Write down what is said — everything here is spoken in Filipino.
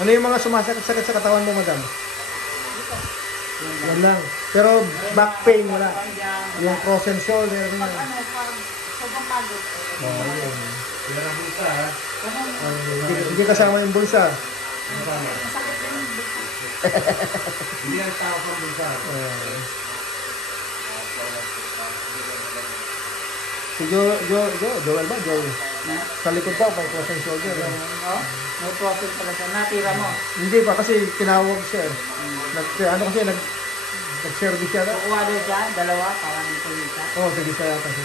Ano yung mga sumasakit-sakit sa katawan mo, madam? Yan lang. Pero back pain wala. Yung cross and shoulder Pag niya. ano, pag sobrang pagod. Oh, yun. Wala na bulsa, ha? Hindi kasama yung bulsa. Masakit din yung bulsa. Hindi ang tao sa bulsa. Si Joel ba? Joel. Sa likod daw, may cross and shoulder. No? May process pala siya. Natira mo. Hindi pa kasi tinawag siya. Nag-service siya. Kukuha din siya, dalawa, para dito dito. Oo, sige sa yata siya.